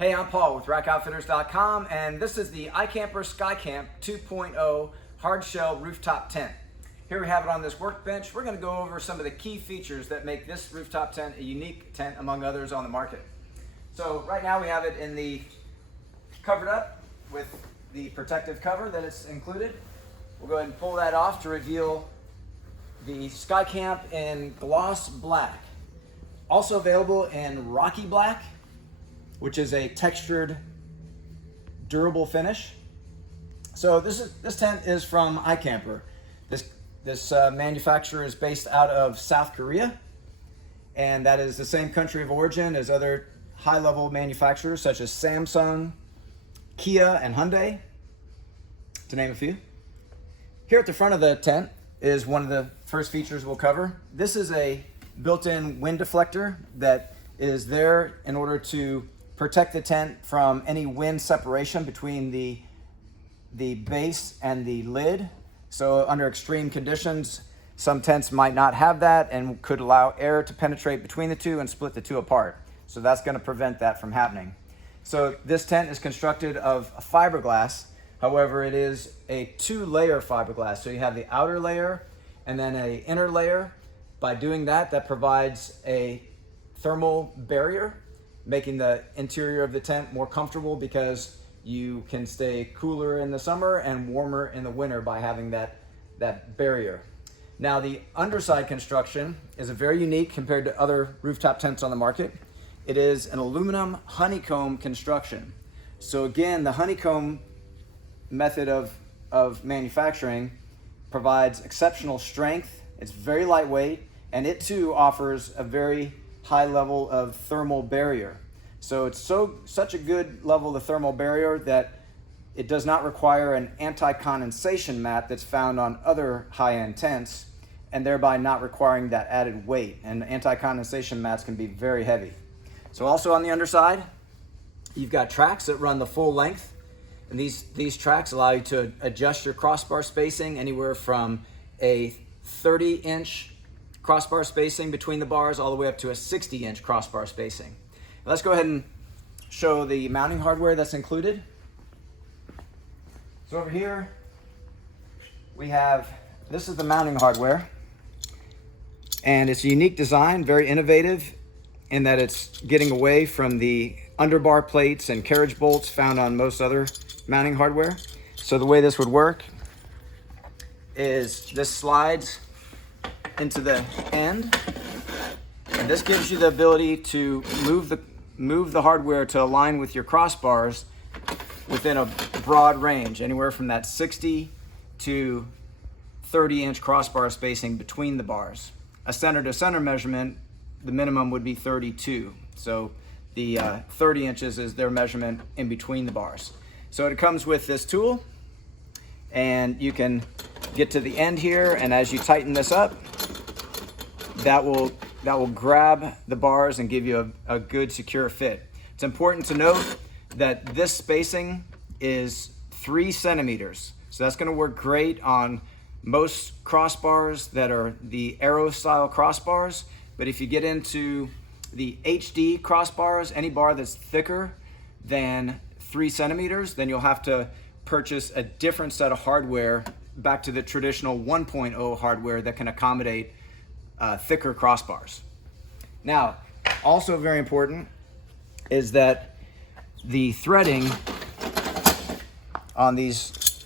Hey, I'm Paul with RackOutfitters.com, and this is the iCamper SkyCamp 2.0 hard shell rooftop tent. Here we have it on this workbench. We're going to go over some of the key features that make this rooftop tent a unique tent among others on the market. So right now we have it in the covered up with the protective cover that is included. We'll go ahead and pull that off to reveal the SkyCamp in gloss black. Also available in Rocky Black, which is a textured, durable finish. So this tent is from iCamper. This manufacturer is based out of South Korea, and that is the same country of origin as other high-level manufacturers such as Samsung, Kia, and Hyundai, to name a few. Here at the front of the tent is one of the first features we'll cover. This is a built-in wind deflector that is there in order to protect the tent from any wind separation between the base and the lid. So under extreme conditions, some tents might not have that and could allow air to penetrate between the two and split the two apart. So that's going to prevent that from happening. So this tent is constructed of fiberglass. However, it is a two-layer fiberglass. So you have the outer layer and then an inner layer. By doing that, that provides a thermal barrier, making the interior of the tent more comfortable because you can stay cooler in the summer and warmer in the winter by having that barrier. Now, the underside construction is very unique compared to other rooftop tents on the market. It is an aluminum honeycomb construction. So again, the honeycomb method of manufacturing provides exceptional strength. It's very lightweight, and it too offers a very high level of thermal barrier. So it's such a good level of thermal barrier that it does not require an anti-condensation mat that's found on other high-end tents, and thereby not requiring that added weight. And anti-condensation mats can be very heavy. So also on the underside, you've got tracks that run the full length, and these tracks allow you to adjust your crossbar spacing anywhere from a 30-inch crossbar spacing between the bars all the way up to a 60-inch crossbar spacing. Let's go ahead and show the mounting hardware that's included. So over here we have, this is the mounting hardware, and it's a unique design, very innovative in that it's getting away from the underbar plates and carriage bolts found on most other mounting hardware. So the way this would work is this slides into the end, and this gives you the ability to move the hardware to align with your crossbars within a broad range, anywhere from that 60 to 30-inch crossbar spacing between the bars. A center-to-center measurement, the minimum would be 32. So the 30 inches is their measurement in between the bars. So it comes with this tool, and you can get to the end here, and as you tighten this up, that will grab the bars and give you a good secure fit. It's important to note that this spacing is 3 centimeters. So that's going to work great on most crossbars that are the Aero style crossbars. But if you get into the HD crossbars, any bar that's thicker than 3 centimeters, then you'll have to purchase a different set of hardware back to the traditional 1.0 hardware that can accommodate thicker crossbars. Now, also very important is that the threading on these,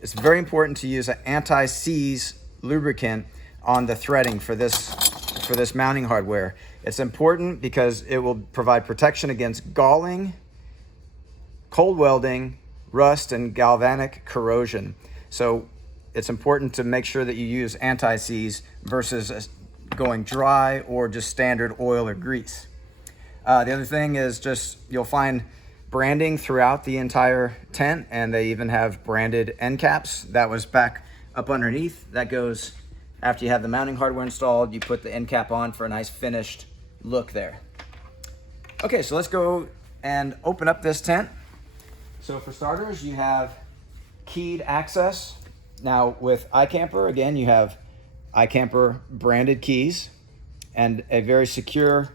it's very important to use an anti-seize lubricant on the threading for this mounting hardware. It's important because it will provide protection against galling, cold welding, rust, and galvanic corrosion. So it's important to make sure that you use anti-seize versus going dry or just standard oil or grease. The other thing is just you'll find branding throughout the entire tent, and they even have branded end caps. That was back up underneath. That goes after you have the mounting hardware installed. You put the end cap on for a nice finished look there. Okay, so let's go and open up this tent. So for starters, you have keyed access. Now with iCamper, again, you have iCamper branded keys and a very secure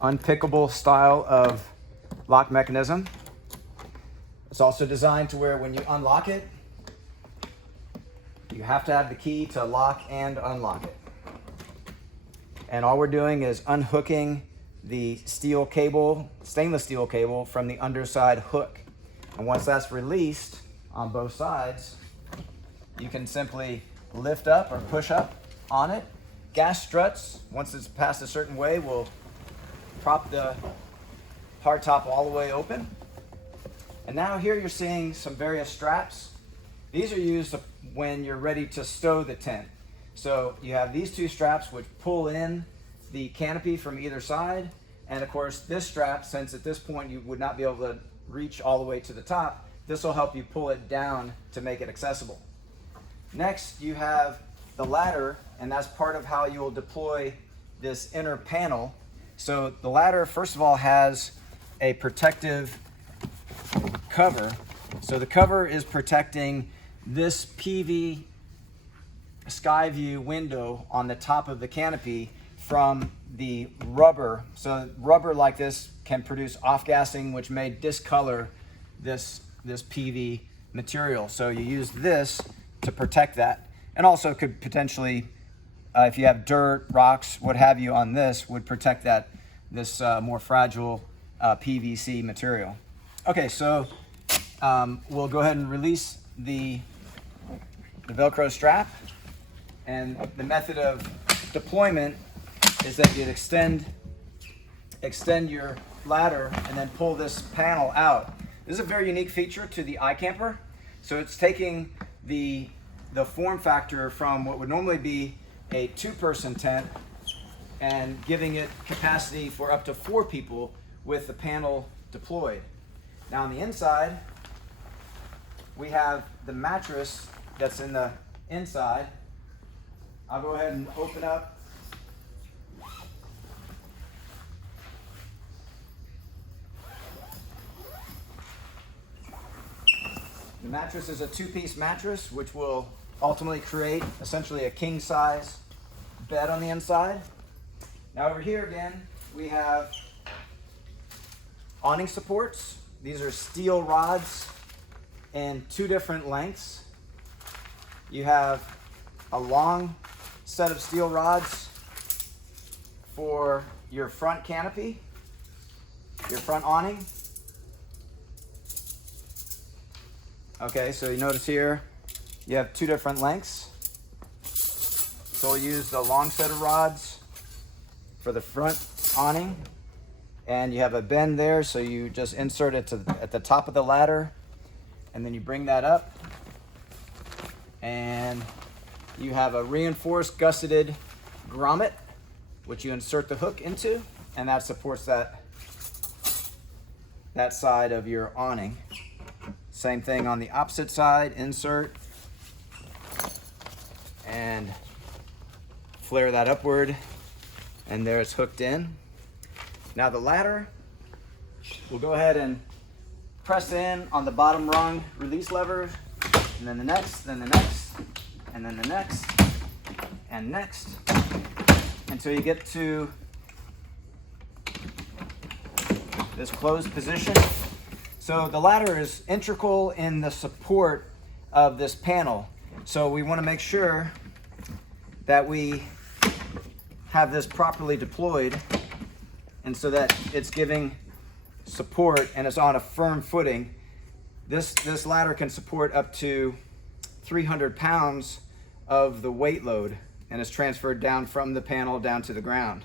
unpickable style of lock mechanism. It's also designed to where when you unlock it, you have to have the key to lock and unlock it. And all we're doing is unhooking the steel cable, stainless steel cable, from the underside hook. And once that's released on both sides, you can simply lift up or push up on it. Gas struts, once it's past a certain way, will prop the hardtop all the way open. And now here you're seeing some various straps. These are used when you're ready to stow the tent. So you have these two straps which pull in the canopy from either side. And of course this strap, since at this point you would not be able to reach all the way to the top, this will help you pull it down to make it accessible. Next you have the ladder, and that's part of how you will deploy this inner panel. So the ladder, first of all, has a protective cover. So the cover is protecting this PV Skyview window on the top of the canopy from the rubber. So rubber like this can produce off-gassing, which may discolor this PV material. So you use this to protect that. And also could potentially, if you have dirt, rocks, what have you on this, would protect this more fragile PVC material. Okay, so we'll go ahead and release the Velcro strap. And the method of deployment is that you'd extend your ladder and then pull this panel out. This is a very unique feature to the iCamper. So it's taking the form factor from what would normally be a 2-person tent and giving it capacity for up to 4 people with the panel deployed. Now on the inside, we have the mattress that's in the inside. I'll go ahead and open up the mattress. Is a 2-piece mattress which will ultimately create essentially a king size bed on the inside. Now over here again we have awning supports. These are steel rods in 2 different lengths. You have a long set of steel rods for your front canopy, your front awning. Okay, so you notice here you have 2 different lengths. So we'll use the long set of rods for the front awning, and you have a bend there, so you just insert it at the top of the ladder, and then you bring that up, and you have a reinforced gusseted grommet which you insert the hook into, and that supports that side of your awning. Same thing on the opposite side. Insert and flare that upward, and there it's hooked in. Now the ladder, we'll go ahead and press in on the bottom rung release lever, and then the next, then the next, and then the next, and next, until you get to this closed position. So the ladder is integral in the support of this panel. So we want to make sure that we have this properly deployed, and so that it's giving support and it's on a firm footing. This ladder can support up to 300 pounds of the weight load, and is transferred down from the panel down to the ground.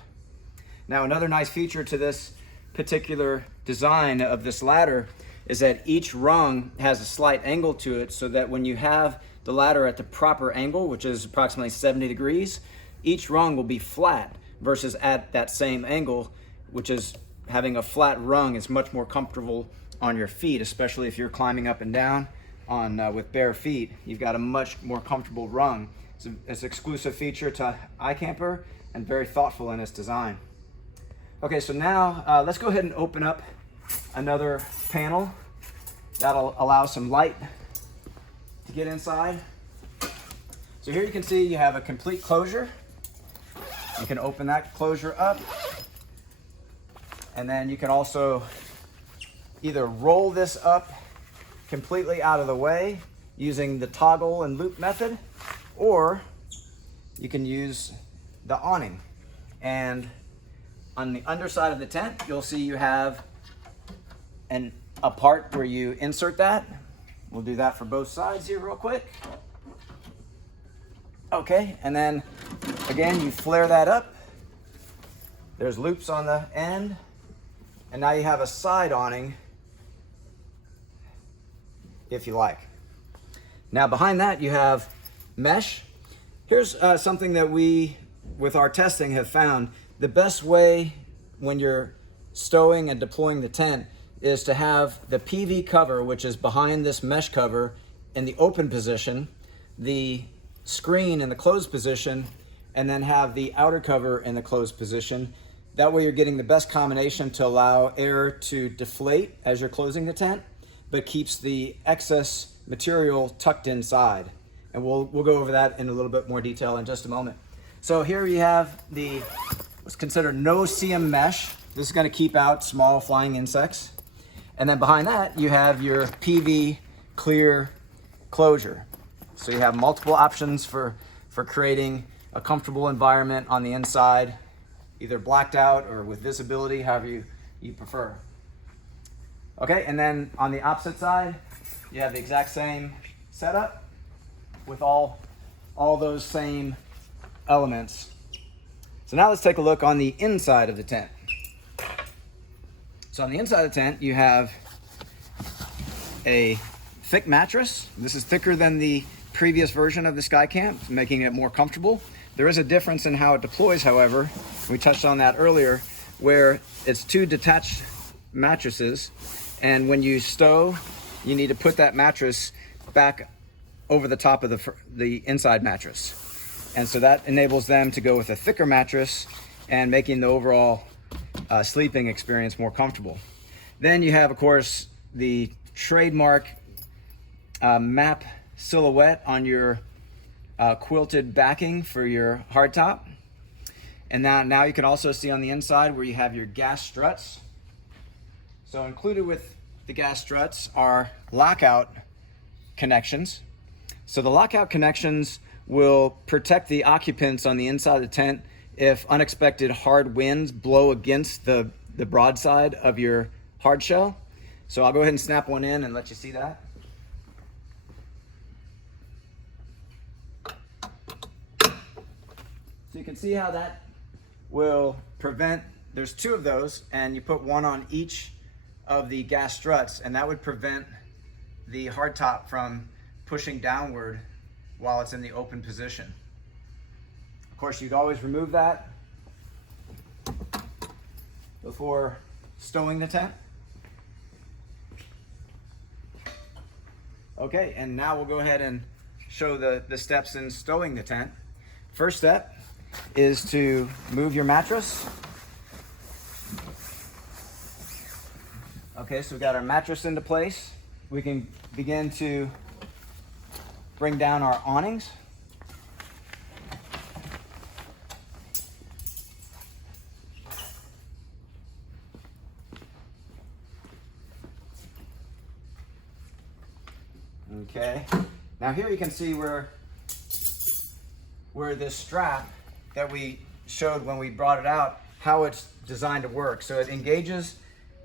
Now another nice feature to this particular design of this ladder is that each rung has a slight angle to it, so that when you have the ladder at the proper angle, which is approximately 70 degrees, each rung will be flat, versus at that same angle, which is having a flat rung is much more comfortable on your feet, especially if you're climbing up and down with bare feet. You've got a much more comfortable rung. It's an exclusive feature to iCamper and very thoughtful in its design. Okay, so now let's go ahead and open up another panel. That'll allow some light to get inside. So here you can see you have a complete closure. You can open that closure up, And then you can also either roll this up completely out of the way using the toggle and loop method, or you can use the awning. And on the underside of the tent, you'll see you have a part where you insert that. We'll do that for both sides here real quick. Okay, and then again, you flare that up. There's loops on the end, and now you have a side awning if you like. Now behind that you have mesh. Here's something that we, with our testing, have found the best way when you're stowing and deploying the tent is to have the PV cover, which is behind this mesh cover, in the open position, the screen in the closed position, and then have the outer cover in the closed position. That way you're getting the best combination to allow air to deflate as you're closing the tent, but keeps the excess material tucked inside. And we'll go over that in a little bit more detail in just a moment. So here you have what's considered no-seam mesh. This is going to keep out small flying insects. And then behind that, you have your PV clear closure. So you have multiple options for creating a comfortable environment on the inside, either blacked out or with visibility, however you prefer. Okay, and then on the opposite side, you have the exact same setup with all those same elements. So now let's take a look on the inside of the tent. So on the inside of the tent, you have a thick mattress. This is thicker than the previous version of the SkyCamp, making it more comfortable. There is a difference in how it deploys, however. We touched on that earlier, where it's 2 detached mattresses, and when you stow, you need to put that mattress back over the top of the inside mattress. And so that enables them to go with a thicker mattress and making the overall sleeping experience more comfortable. Then you have, of course, the trademark map silhouette on your quilted backing for your hardtop. And now you can also see on the inside where you have your gas struts. So included with the gas struts are lockout connections. So the lockout connections will protect the occupants on the inside of the tent if unexpected hard winds blow against the broadside of your hard shell. So I'll go ahead and snap one in and let you see that. So you can see how that will prevent, there's 2 of those, and you put one on each of the gas struts, and that would prevent the hardtop from pushing downward while it's in the open position. Of course, you'd always remove that before stowing the tent. Okay, and now we'll go ahead and show the steps in stowing the tent. First step is to move your mattress. Okay, so we've got our mattress into place. We can begin to bring down our awnings. Okay, now here you can see where this strap that we showed when we brought it out, how it's designed to work. So it engages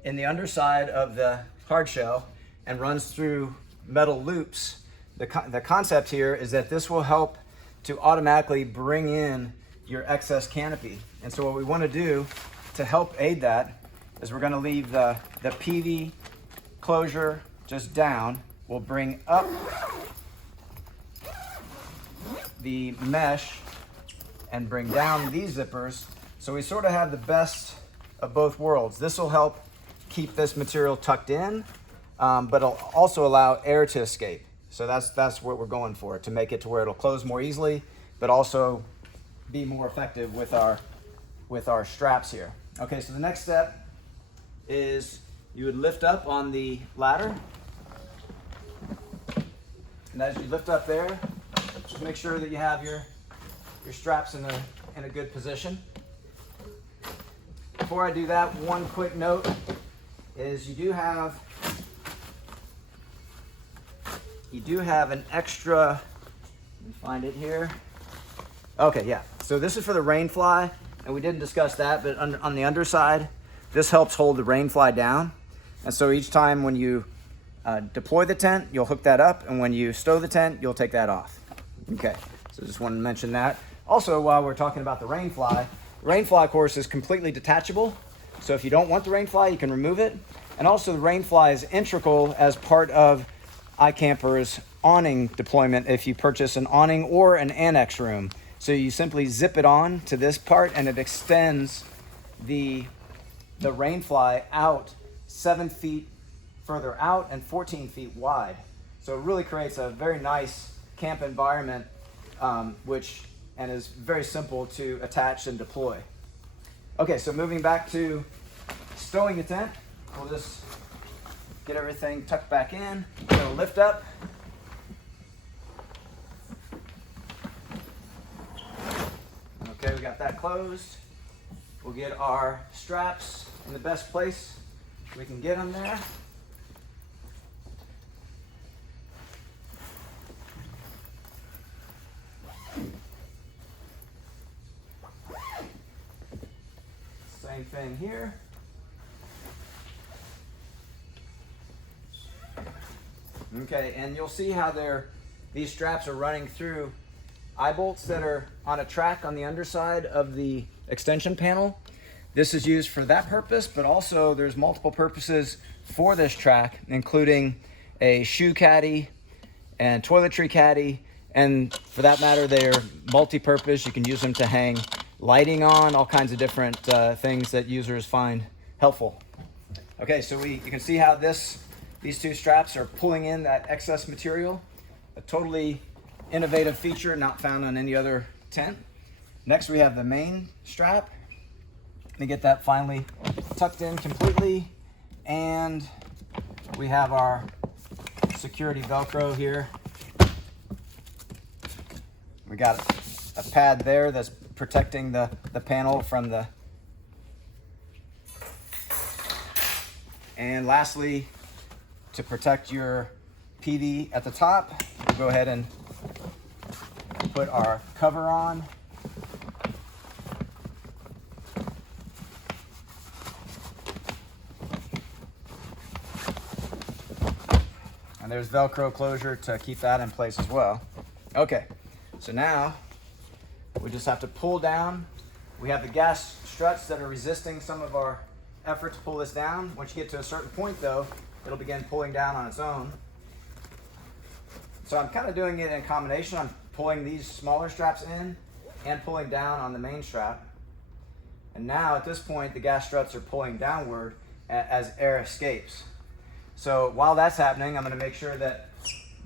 in the underside of the hard shell and runs through metal loops. The concept here is that this will help to automatically bring in your excess canopy. And so what we want to do to help aid that is we're going to leave the PV closure just down. We'll bring up the mesh and bring down these zippers. So we sort of have the best of both worlds. This will help keep this material tucked in, but it'll also allow air to escape. So that's what we're going for, to make it to where it'll close more easily, but also be more effective with our straps here. Okay, so the next step is you would lift up on the ladder. And as you lift up there, just make sure that you have your straps in a good position. before I do that, one quick note is you do have an extra, let me find it here. Okay, yeah. So this is for the rainfly, and we didn't discuss that, but on the underside, this helps hold the rainfly down. And so each time when you deploy the tent, you'll hook that up, and when you stow the tent, you'll take that off. Okay, so just wanted to mention that. Also, while we're talking about the rainfly, of course, is completely detachable. So if you don't want the rainfly, you can remove it. And also the rainfly is integral as part of iCamper's awning deployment if you purchase an awning or an annex room. So you simply zip it on to this part and it extends the rainfly out 7 feet further out and 14 feet wide. So it really creates a very nice camp environment, and is very simple to attach and deploy. Okay, so moving back to stowing the tent, we'll just get everything tucked back in. It'll lift up. Okay, we got that closed. We'll get our straps in the best place we can get them there. Same thing here. Okay, and you'll see how these straps are running through eye bolts that are on a track on the underside of the extension panel. This is used for that purpose, but also there's multiple purposes for this track, including a shoe caddy and toiletry caddy, and for that matter, they're multi-purpose. You can use them to hang lighting on, all kinds of different things that users find helpful. Okay, so you can see how these two straps are pulling in that excess material, a totally innovative feature not found on any other tent. Next, we have the main strap. Let me get that finally tucked in completely, and we have our security Velcro here. We got a pad there that's protecting the panel from the. And lastly, to protect your PV at the top, we'll go ahead and put our cover on. And there's Velcro closure to keep that in place as well. Okay, so now we just have to pull down. We have the gas struts that are resisting some of our effort to pull this down. Once you get to a certain point though, it'll begin pulling down on its own. So I'm kind of doing it in combination. I'm pulling these smaller straps in and pulling down on the main strap. And now at this point, the gas struts are pulling downward as air escapes. So while that's happening, I'm going to make sure that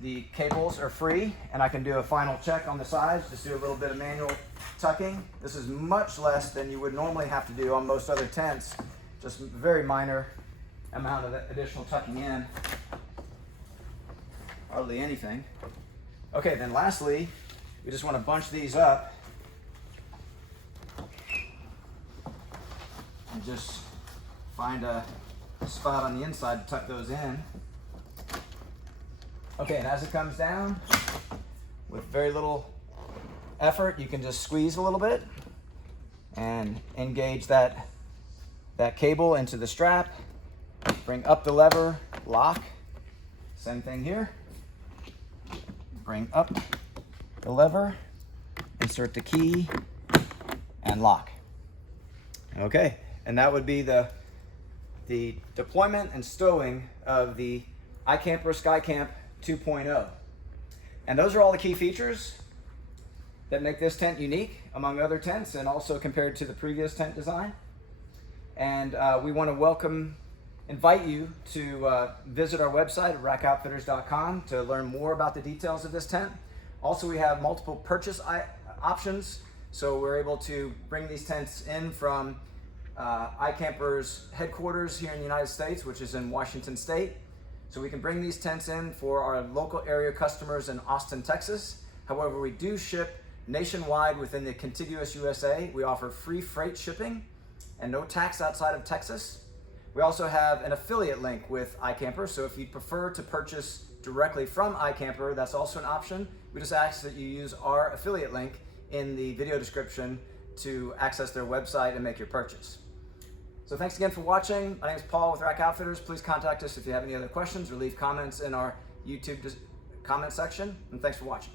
the cables are free and I can do a final check on the sides. Just do a little bit of manual tucking. This is much less than you would normally have to do on most other tents. Just very minor amount of additional tucking in. Hardly anything. Okay, then lastly, we just want to bunch these up and just find a spot on the inside to tuck those in. Okay, and as it comes down, with very little effort, you can just squeeze a little bit and engage that cable into the strap. Bring up the lever, lock. Same thing here. Bring up the lever, insert the key, and lock. Okay, and that would be the deployment and stowing of the iCamper SkyCamp 2.0. And those are all the key features that make this tent unique among other tents and also compared to the previous tent design. And we want to invite you to visit our website at rackoutfitters.com to learn more about the details of this tent. Also, we have multiple purchase options, so we're able to bring these tents in from iCamper's headquarters here in the United States, which is in Washington State. So we can bring these tents in for our local area customers in Austin, Texas. However, we do ship nationwide within the contiguous USA. We offer free freight shipping, and no tax outside of Texas. We also have an affiliate link with iCamper, so if you prefer to purchase directly from iCamper, that's also an option. We just ask that you use our affiliate link in the video description to access their website and make your purchase. So thanks again for watching. My name is Paul with Rack Outfitters. Please contact us if you have any other questions or leave comments in our YouTube comment section. And thanks for watching.